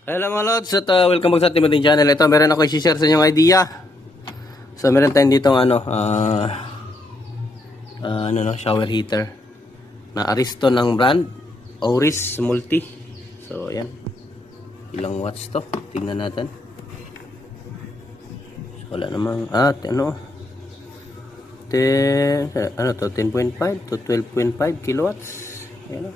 Hello mga lods at welcome back sa ating ating channel. Ito meron ako i-share sa inyong idea. So meron tayong ditong shower heater na Aristo ng brand Auris Multi. So ayan, ilang watts to, tingnan natin. So wala namang 10.5 to 12.5 kilowatts. Ayan o.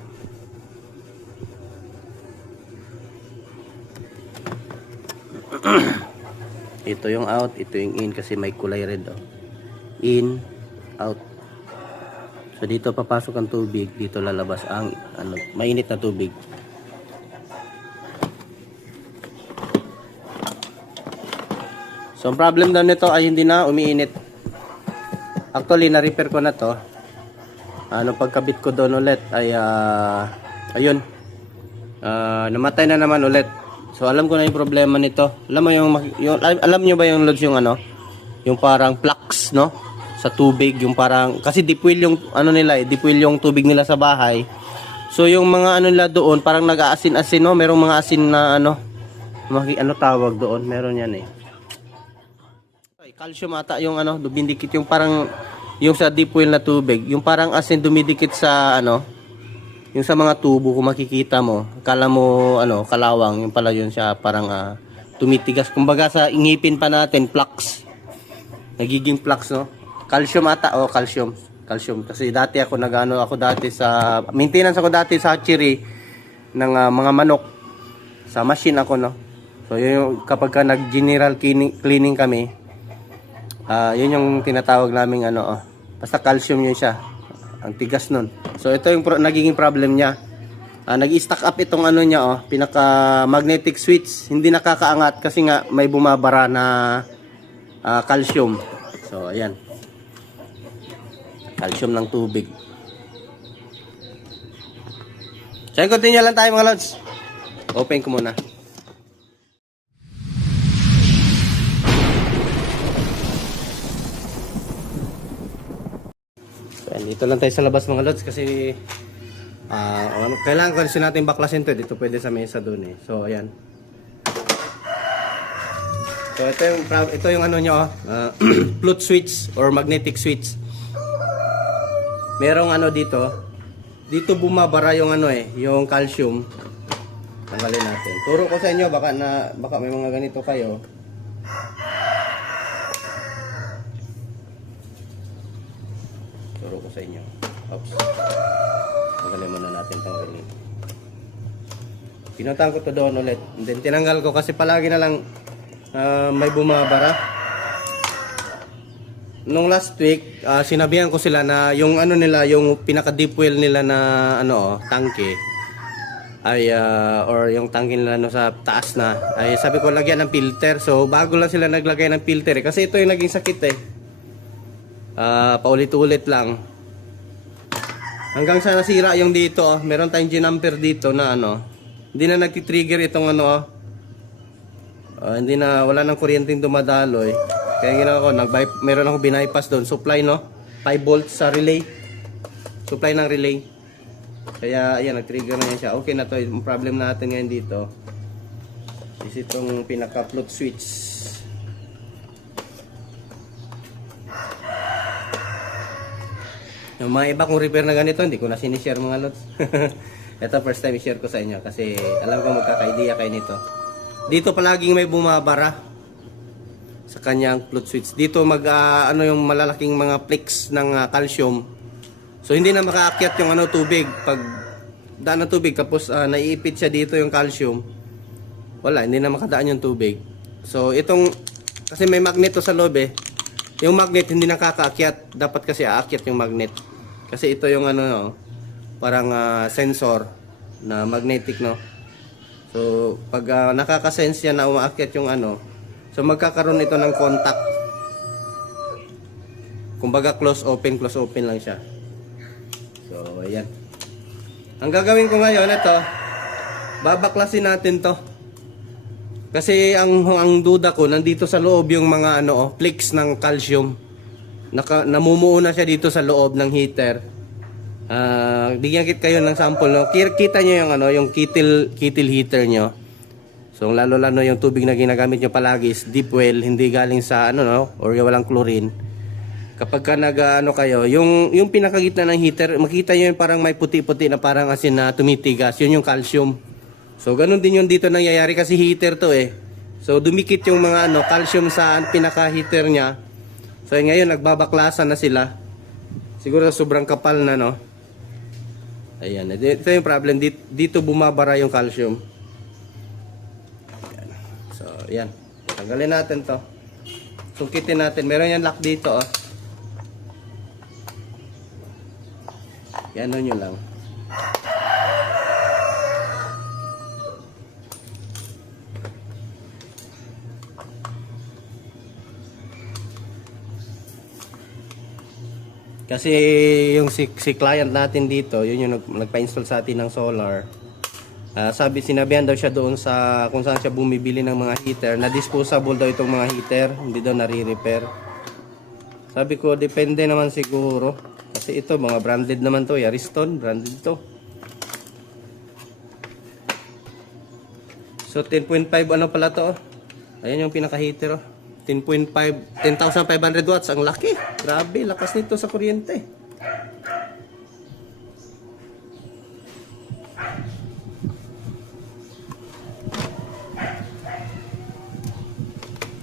Ito yung out, ito yung in kasi may kulay red oh. In, out. So dito papasok ang tubig, dito lalabas ang mainit na tubig. So ang problem daw nito ay hindi na umiinit. Actually na-repair ko na to. Pagkabit ko doon ulit ay ayun. Namatay na naman ulit. So alam ko na yung problema nito. Alam mo alam niyo ba yung loads yung parang flux, no? Sa tubig, yung parang kasi deep well yung deep well yung tubig nila sa bahay. So yung mga nila doon parang nag-aasin-asin, no? Merong mga asin na tawag doon, meron yan eh. Calcium ata yung dumidikit yung parang yung sa deep well na tubig, yung parang asin dumidikit sa yung sa mga tubo kung makikita mo, akala mo kalawang, yung pala yun siya parang tumitigas. Kumbaga sa ingipin pa natin, flux. Nagiging flux, no? Calcium ata, calcium. Calcium. Kasi dati ako maintenance ako dati sa hatchery ng mga manok. Sa machine ako, no? So yun yung kapag ka nag-general cleaning kami, yun yung tinatawag namin basta calcium yun siya. Ang tigas nun. So ito yung nagiging problem niya. Nag-stack up itong niya pinaka magnetic switch. Hindi nakakaangat kasi nga may bumabara na calcium. So ayan. Calcium ng tubig. So continue lang tayo mga lods. Open ko muna. Dito lang tayo sa labas mga lods kasi kailangan kasi natin baklasin to. Dito pwede sa mesa doon eh. So ayan. So ito yung niya float switch or magnetic switch. Merong dito. Dito bumabara yung yung calcium. Tanggalin natin. Turo ko sa inyo baka may mga ganito kayo. Turo ko sa inyo. Oops. Tanggalin muna natin, tanggalin. Pinutang ko to doon ulit. And then tinanggal ko kasi palagi na lang may bumabara. Nung last week, sinabihan ko sila na yung nila, yung pinaka deep well nila na tangke ay or yung tangke nila sa taas na ay sabi ko lagyan ng filter. So bago lang sila naglagay ng filter kasi ito yung naging sakit eh. Paulit-ulit lang hanggang sa nasira yung dito meron tayong ginamper dito na hindi na nagti-trigger itong hindi na wala nang kuryenteng dumadaloy kaya ginawa ko meron ako bypass doon supply 5 volts sa relay, supply ng relay, kaya ayan nag-trigger na yan siya. Okay na to. Yung problem natin ngayon dito is itong pinaka float switch. Yung mga iba kong repair na ganito, hindi ko na sinishare mga lods. Ito first time i-share ko sa inyo kasi alam ko magkaka-idea kayo nito. Dito palaging may bumabara sa kanyang float switch. Dito yung malalaking mga flakes ng calcium. So hindi na makaakyat yung tubig. Pag daan ng tubig tapos naiipit siya dito yung calcium. Wala, hindi na makadaan yung tubig. So kasi may magnet sa loob eh. Yung magnet hindi nakakaakyat, dapat kasi aakyat yung magnet. Kasi ito yung parang sensor na magnetic, no. So pag nakaka-sense yan na umaakyat yung so magkakaroon ito ng contact. Kumbaga close open lang siya. So ayan. Ang gagawin ko ngayon ito, babaklasin natin to. Kasi ang duda ko nandito sa loob yung mga flakes ng calcium. Namumuo na siya dito sa loob ng heater. Bigyan kayo ng sample, no. Kita niyo yung yung kettle heater niyo. So lalo-lalo yung tubig na ginagamit nyo palagi is deep well, hindi galing sa ano no, or walang chlorine. Kapag ka nag-ano kayo, yung pinakagitna ng heater, makita nyo yung parang may puti-puti na parang asin na tumitigas, yun yung calcium. So ganun din yung dito nangyayari kasi heater to eh. So dumikit yung mga ano, calcium sa pinaka-heater niya. So ngayon nagbabaklasan na sila. Siguro sobrang kapal na no. Ayan, ito yung problem. Dito bumabara yung calcium. Ayan. So ayan, tanggalin natin to. Sungkitin natin. Meron yan lock dito oh. Yan nyo lang. Kasi yung si client natin dito, yun yung nagpa-install sa atin ng solar. Sinabihan daw siya doon sa kung saan siya bumibili ng mga heater, na disposable daw itong mga heater, hindi daw nare-repair. Sabi ko, depende naman siguro. Kasi ito, mga branded naman to, Ariston, branded to. So 10.5 ano pala to? Ayan yung pinaka-heater oh. 10.5, 10,500 watts. Ang laki. Grabe, lakas nito sa kuryente.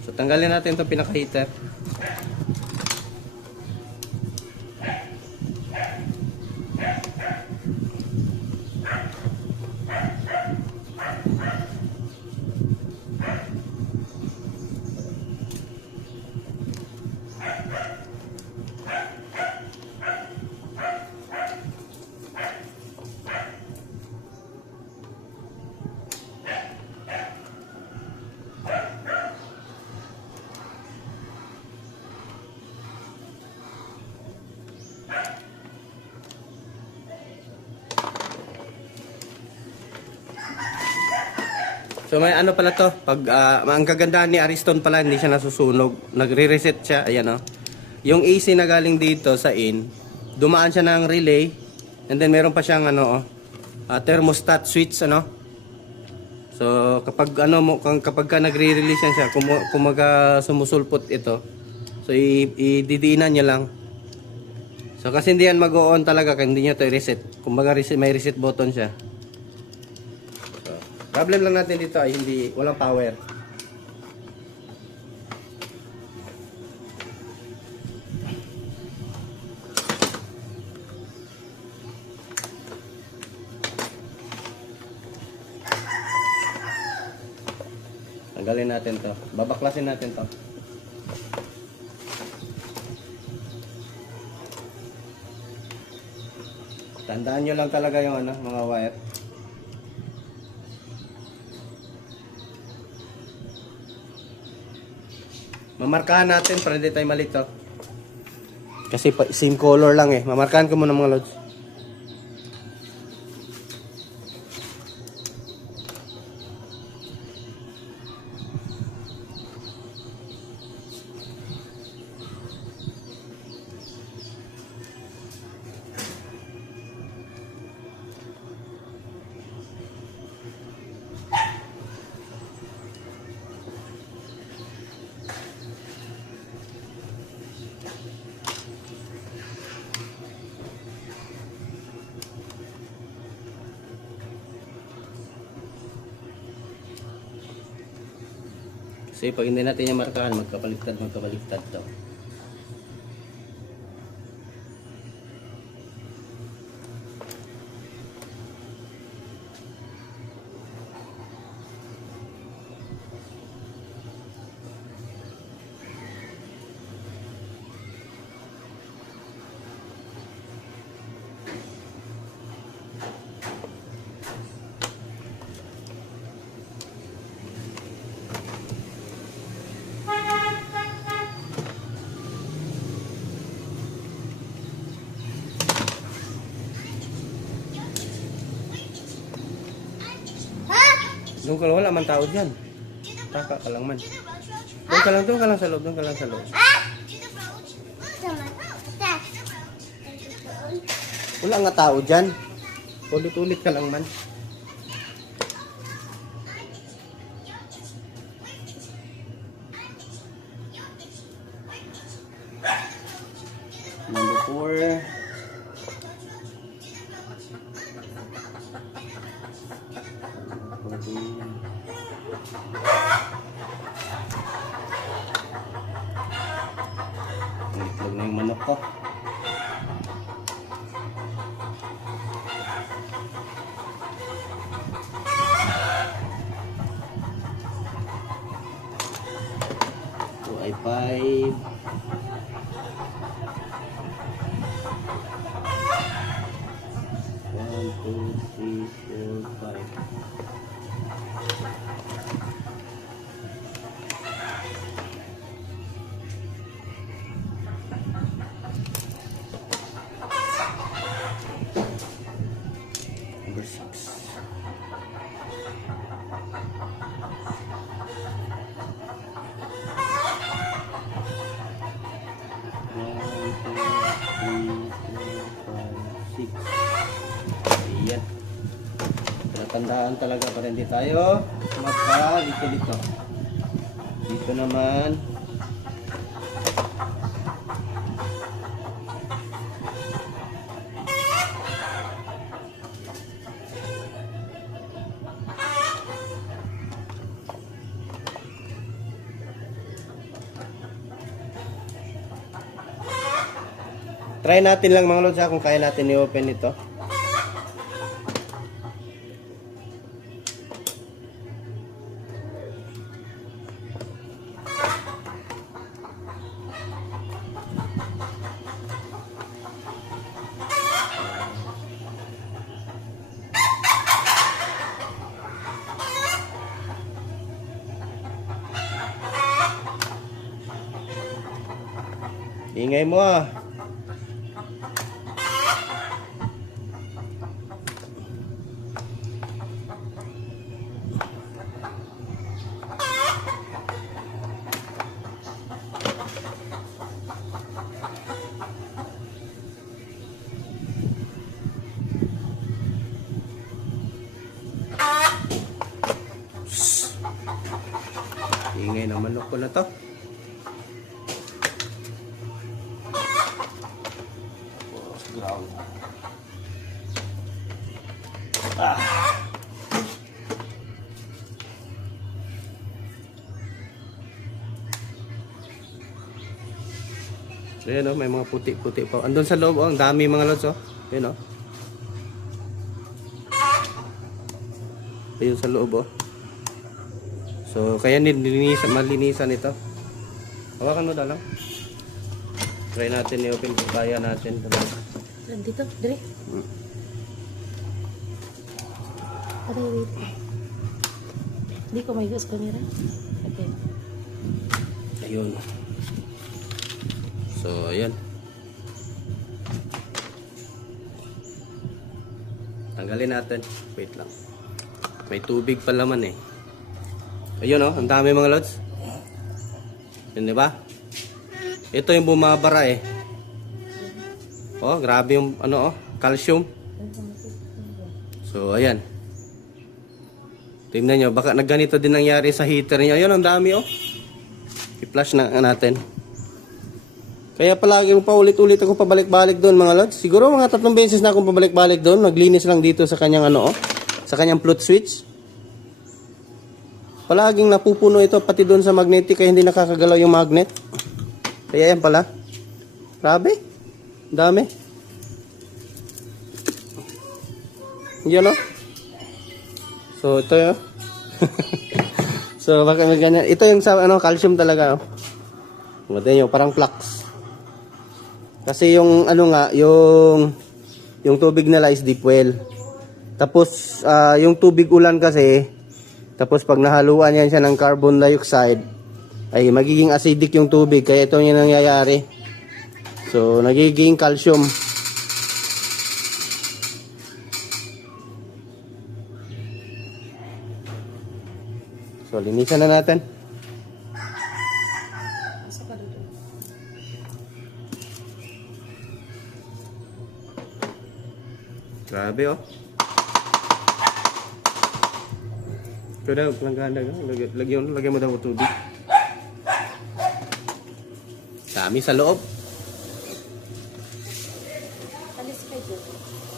So, tanggalin natin itong pinaka-heater. So may ano pala to, pag ang kagandahan ni Ariston pala, hindi siya nasusunog, nagre-reset siya, ayan oh. Yung AC na galing dito sa in, dumaan siya ng relay, and then meron pa siyang ano thermostat switch ano. So kapag kapag ka nagre-release siya, kumaga sumusulpot ito. So ididiinan niya lang. So kasi hindi yan mag-on talaga, kaya hindi niya to i-reset. Kumbaga may reset button siya. Problem lang natin dito ay walang power. Tanggalin natin to. Babaklasin natin to. Tandaan nyo lang talaga yung mga wire. Mamarkahan natin para hindi tayo malito. Kasi same color lang eh. Mamarkahan ko muna mga lods. Kasi pag hindi natin yung markahan, magkabaliktad to. Doon ka lang, wala man tao dyan. Taka ka lang man. Doon ka lang sa loob, Wala nga tao dyan. Ulit-ulit ka lang man. Number 4. Itlog na yung manok ko. Ito ay 5. One, two, three, four, 5. Number 6. Ayan. Tandaan talaga para hindi tayo magka-dito. Dito naman. Try natin lang mga lods kung kaya natin i-open ito. Ingay mo ah. Ingay ng manok ko na to. Ground. So yun may mga puti-puti pa. Andun sa loob ang dami mga lods Yun Ayun sa loob So kaya malinisan ito. Hawakan mo lang. Try natin i-open kung kaya natin. Dito, dire. Aray, wait. Hindi ko may use camera. Okay. Ayun. So, ayan. Tanggalin natin. Wait lang. May tubig pa laman Ayun ang dami mga lods. Yun, di ba? Ito yung bumabara grabe yung calcium. So, ayan. Tingnan nyo, baka nagganito din nangyari sa heater nyo. Ayun, ang dami I-flash na natin. Kaya palagi paulit-ulit ako pabalik-balik doon mga lods. Siguro mga 3 beses na akong pabalik-balik doon. Naglinis lang dito sa kanyang sa kanyang float switch. Palaging napupuno ito pati doon sa magnetic kaya hindi nakakagalaw yung magnet. Kaya yan pala. Grabe. Dami. Yan So ito So baka may ganyan. Ito yung sa calcium talaga Mati nyo, parang flux. Kasi yung yung tubig nila is deep well. Tapos yung tubig ulan kasi tapos pag nahaluan yan siya ng carbon dioxide ay magiging acidic yung tubig kaya ito yung nangyayari. So nagiging calcium. So linisan na natin. Grabe Kada langgan lagyan mo daw tubig. Dami sa loob. Alis kayo.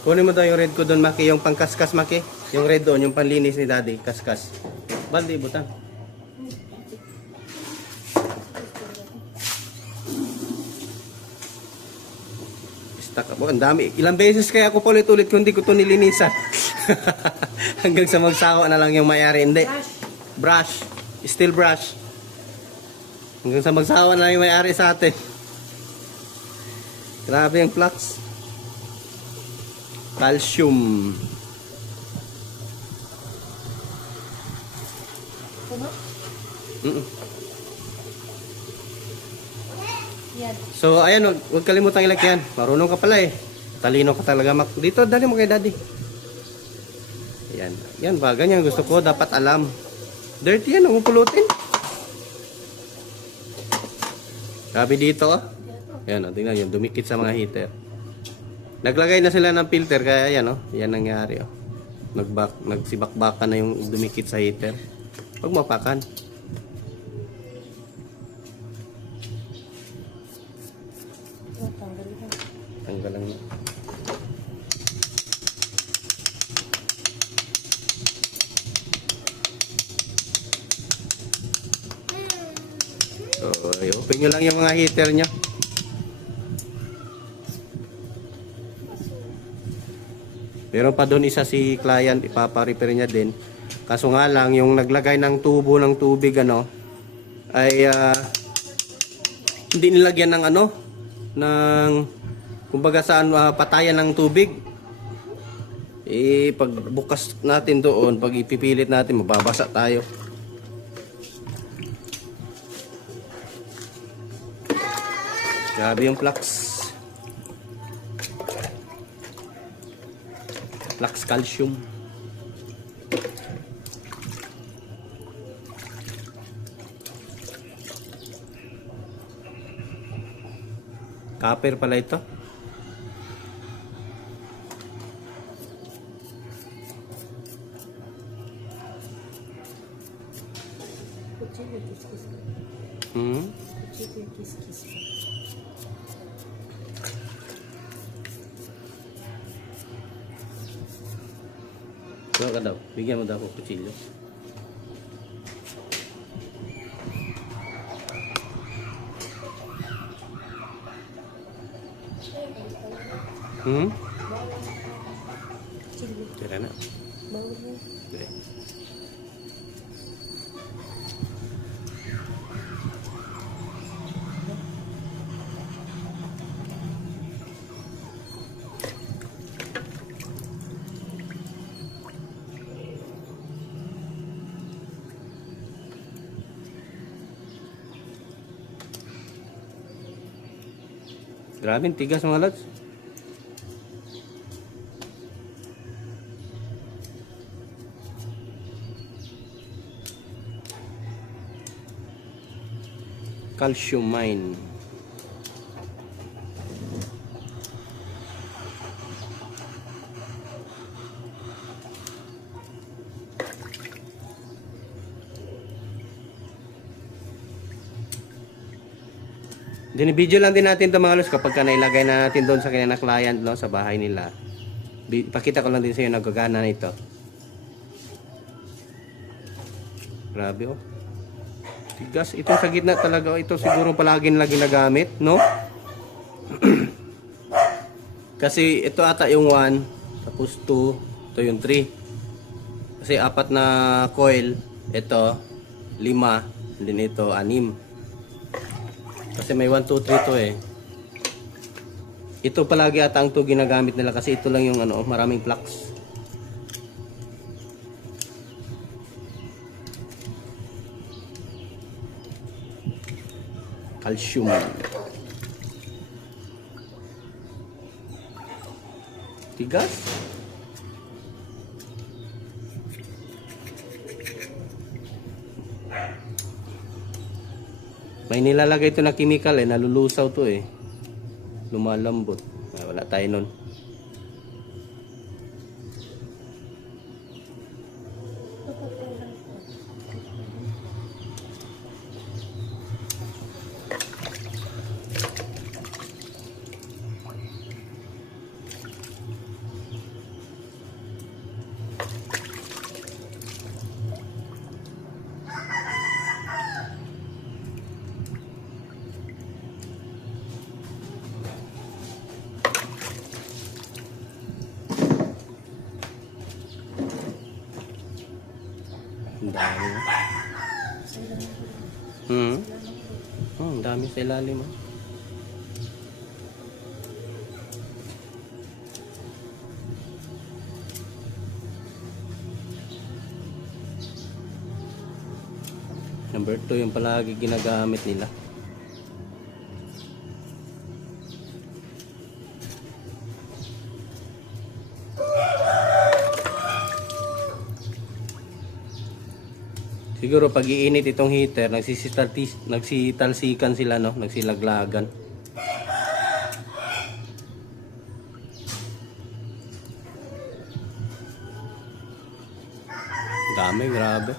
Kunin mo daw yung red ko doon, Maki. Yung pangkaskas, Maki. Yung red doon, yung panlinis ni Daddy. Kaskas. Baldi, butang. Stuck ako. Ang dami. Ilang beses kaya ako paulit-ulit kung hindi ko ito nilinisan. Hanggang sa magsawa na lang yung may-ari. Hindi. Brush. Steel brush. Hanggang sa magsawa na lang yung may-ari sa atin. Grabe yung flux. Calcium. Puno? Yan. So, ayan, huwag kalimutang ilagyan. Marunong ka pala eh. Talino ka talaga. Dito, dali mo kay Daddy. Ayan. Yan ba? Ganyan gusto ko. Dapat alam. Dirty yan. Huwag pulutin. Grabe dito, oh. Ayan, oh. Tingnan yun. Dumikit sa mga heater. Naglagay na sila ng filter. Kaya yan, oh. Yan nangyari, oh. Nagsibakbakan na yung dumikit sa heater. Huwag mapakan. Tanggalan mo. So, i-open nyo lang yung mga heater nyo. Meron pa doon isa si client, ipapa-repair niya din. Kaso nga lang, yung naglagay ng tubo ng tubig, ano, ay hindi nilagyan ng ano, ng kumbaga saan patayan ng tubig. Pag bukas natin doon, pag ipipilit natin, mababasa tayo. Grabe yung flux. Flux calcium. Copper pala ito. Ito ka daw. Bigyan mo daw ako kutsilyo. Tira na. Okay. Grabe, tigas mga lads. Calcium mine. Dinibidyo lang din natin ito mga lods kapag nailagay na natin doon sa kanya na client, no, sa bahay nila. Pakita ko lang din sa inyo nagagana na ito. Grabe, oh. Tigas. Itong sa gitna talaga, oh. Ito siguro palagi nila ginagamit, no? Kasi ito ata yung 1, tapos 2, ito yung 3. Kasi 4 na coil, ito 5, and then ito 6. Kasi may 1, 2, 3 to eh. Ito palagi ata ang to ginagamit nila kasi ito lang yung ano, maraming flux. Calcium. Tigas. May nilalagay ito na chemical eh, nalulusaw to eh. Lumalambot. Wala tayo nun. Sa ilalim po. Hmm. Sa ilalim po. Oh, ang dami sa ilalim. Oh. Number 2 yung palagi ginagamit nila. Siguro pag iinit itong heater, nagsitalsikan sila, no? Nagsilaglagan. Dami, grabe.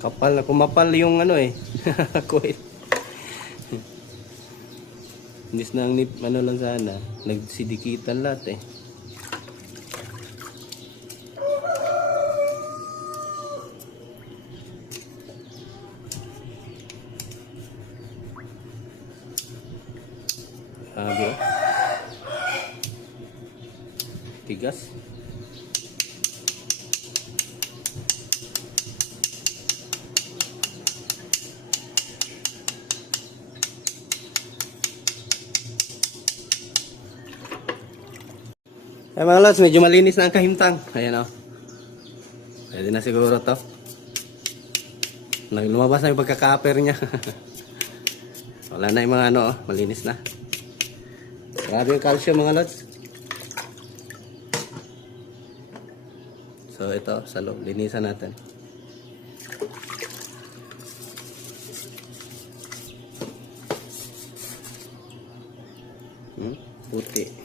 Kapal na kumapal yung ano eh. Coil. Imbis na ang ano lang sana, nagsidikitan lahat eh. Sabi oh. Tigas. Ay mga lods, medyo malinis na ang kahimtang. Ayan o. Pwede na siguro to. Lumabas na yung pagkaka-upper niya. Wala na yung mga ano, malinis na. Grabe yung calcium mga lods. So ito, sa loob, linisan natin. Puti.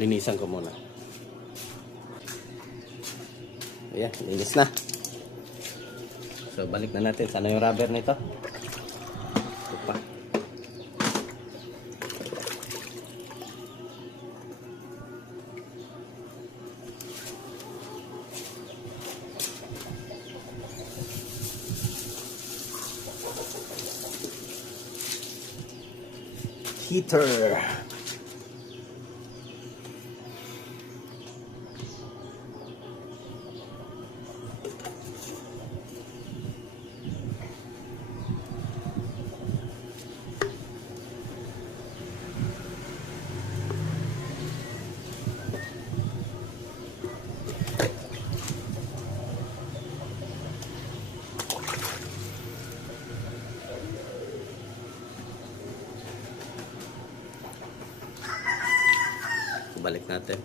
Linisan ko muna. Ayan, linis na. So, balik na natin. Sana yung rubber nito. Ito pa. Heater. Balik natin.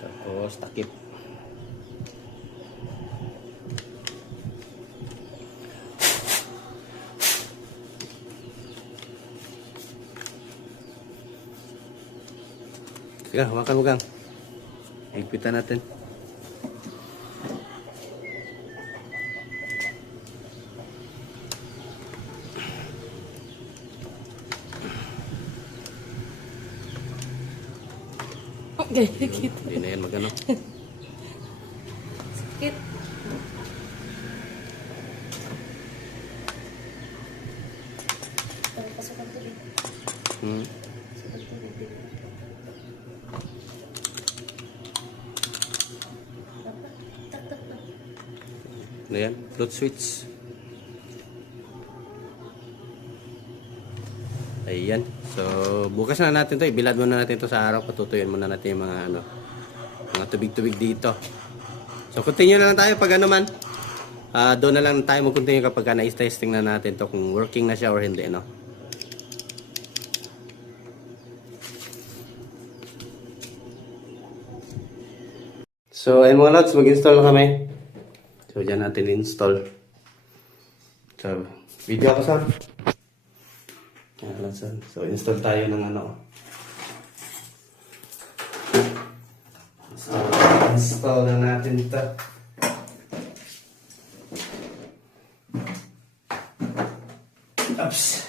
Tapos takip. Sige, hawakan mo gang. Higpitan natin. Sakit. Hindi na yan magano. Sakit. Pasok ang tubig. Pasok ang tubig. Ano yan? Float switch. Ayan. So, bukas na natin to. Ibilad muna natin to sa araw. Patutuyuan muna natin yung mga ano, mga tubig-tubig dito. So, continue na lang tayo pag ano man. Doon na lang tayo mag-continue kapag na-testing na natin to kung working na siya or hindi, no? So, ayun mga lods, mag-install na kami. So, dyan natin install. So, video ako saan? Yan lang saan. So, install tayo ng ano. Install na natin ito. Oops.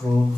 Screw.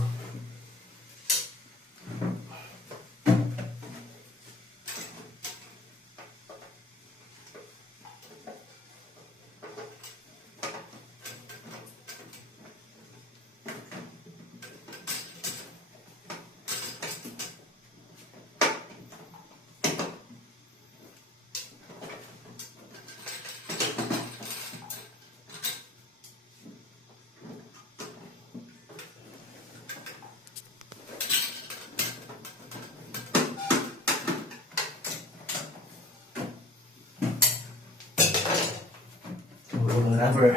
Rubber.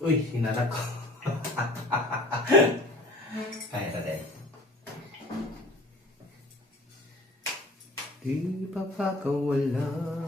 Uy, hinarak ko. Kaya tadi. Di papakawalan.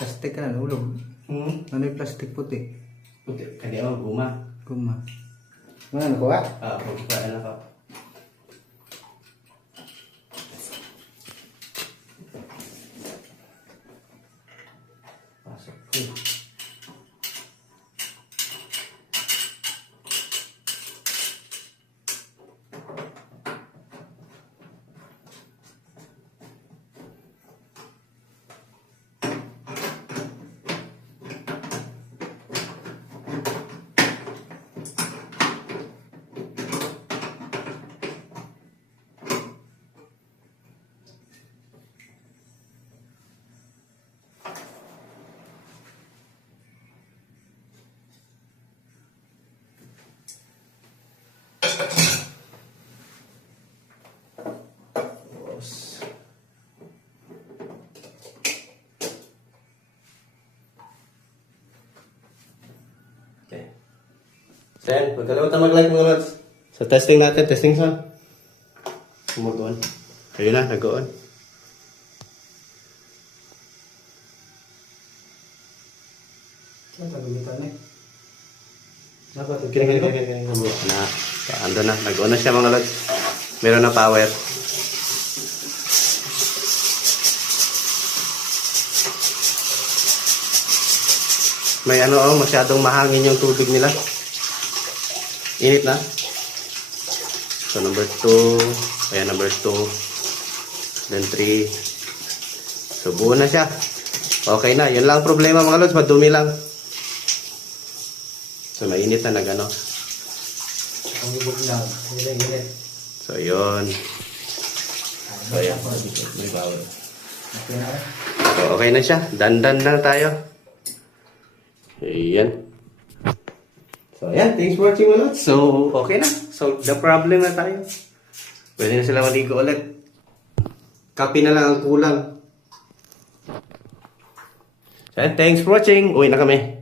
Plastik ka na, nahulog. Ano yung plastik puti? Puti, kaya ako guma. Guma. Ano ko ba? Pagkakaan ako. Pasok ko. So yan, huwag kalimutan mag-like mga lods. Sa testing natin, testing sound. Mag-on. Ayun na, nag-on. Saan sabitan eh? Dapat, kini. Na, ando na, nag-on na siya mga lods. Meron na power. May masyadong mahangin yung tubig nila. Init na. So number 2, ayan number 2, then 3. So buo na siya. Okay na, yun lang ang problema mga lods, madumi lang. So mainit na nagano. Ang ibig lang. Gilid. So yun. So ayan. May power. Okay na eh. So okay na siya. Dandan lang tayo. Ayan. So, ayan. Thanks for watching mga lods. So, okay na. So, the problem na tayo. Pwede na sila maligo ulit. Kape na lang ang kulang. So, ayan. Thanks for watching. Uwi na kami.